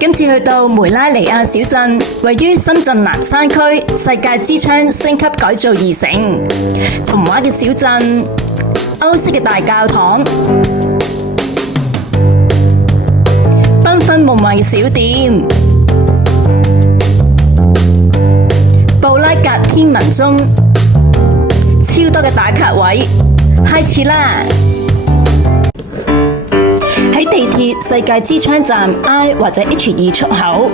今次去到梅拉尼亞小鎮，位於深圳南山區，世界之窗升級改造而成。童話嘅小鎮，歐式嘅大教堂，繽紛夢幻嘅小店，布拉格天文鐘，超多嘅打卡位，開始啦！喺地鐵世界之窗站 I 或者 H2 出口，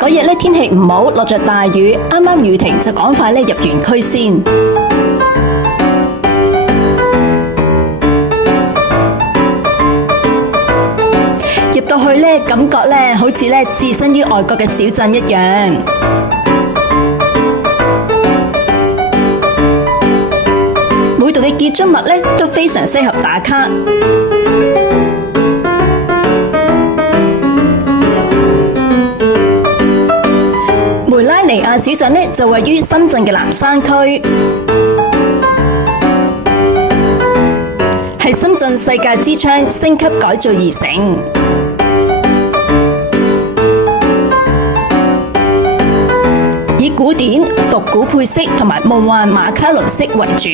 嗰日咧天氣唔好，落着大雨，啱啱雨停就趕快咧入園區先。入到去咧，感覺咧好似咧置身於外國嘅小鎮一樣。每度嘅建築物咧都非常適合打卡。梅拉尼亞小鎮咧就位於深圳嘅南山區，係深圳世界之窗升級改造而成。以古典、復古配色同埋夢幻馬卡龍式為主。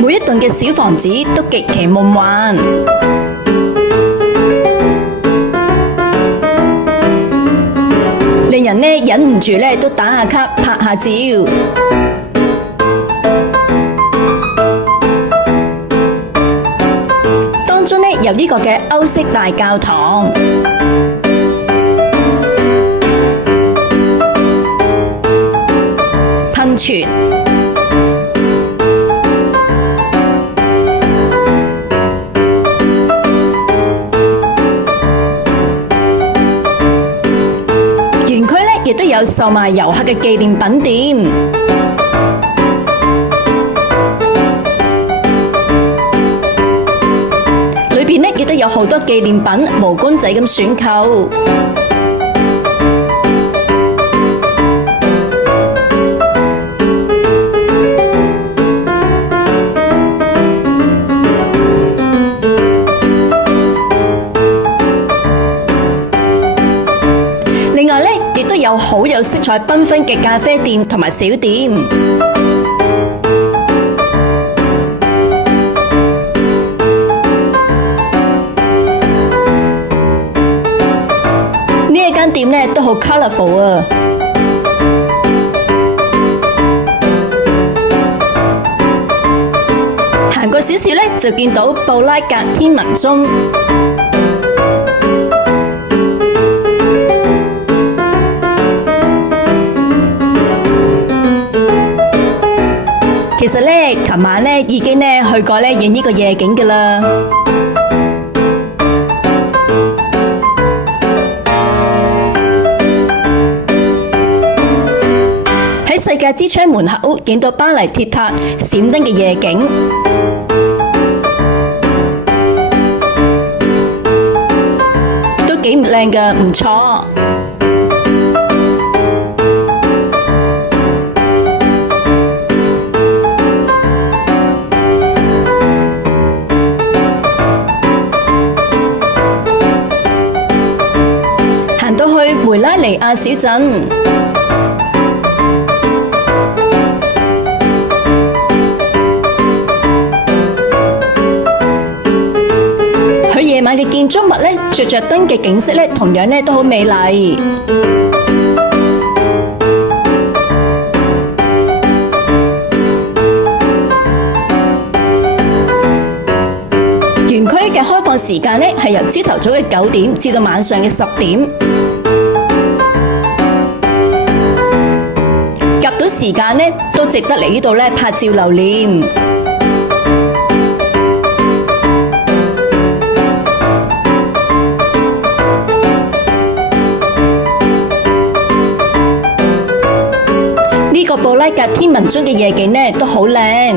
每一棟嘅小房子都極其夢幻，令人呢忍唔住呢都打下卡拍下照。當中呢有呢個嘅歐式大教堂，噴泉。亦都有售賣遊客嘅紀念品店，裏邊呢亦都有好多紀念品、毛公仔咁選購。另外呢，亦都有好有色彩繽紛嘅咖啡店同埋小店。呢一間店呢都好 colourful 啊！行過少少呢，就見到布拉格天文鐘。其實咧，琴晚咧已經咧去過咧影呢個夜景㗎喇。喺世界之窗門口影到巴黎鐵塔閃燈嘅夜景，都幾唔靚㗎，唔錯。梅拉尼亞小鎮，佢夜晚嘅建築物咧，着燈嘅景色咧，同樣咧都好美麗。園區嘅開放時間咧係由朝頭早嘅9點至到晚上嘅10點。夾到時間呢，都值得嚟呢度咧拍照留念。呢個布拉格天文鐘嘅夜景呢，都好靚。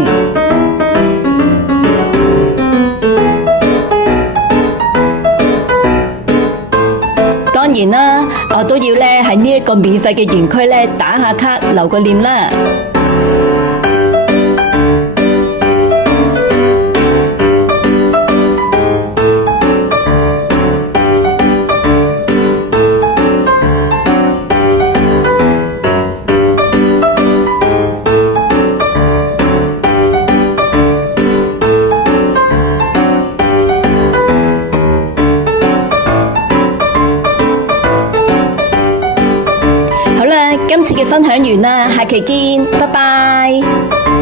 當然啦，我都要咧喺呢一個免費嘅園區咧打下卡留個念啦。今次嘅分享完啦，下期見，拜拜。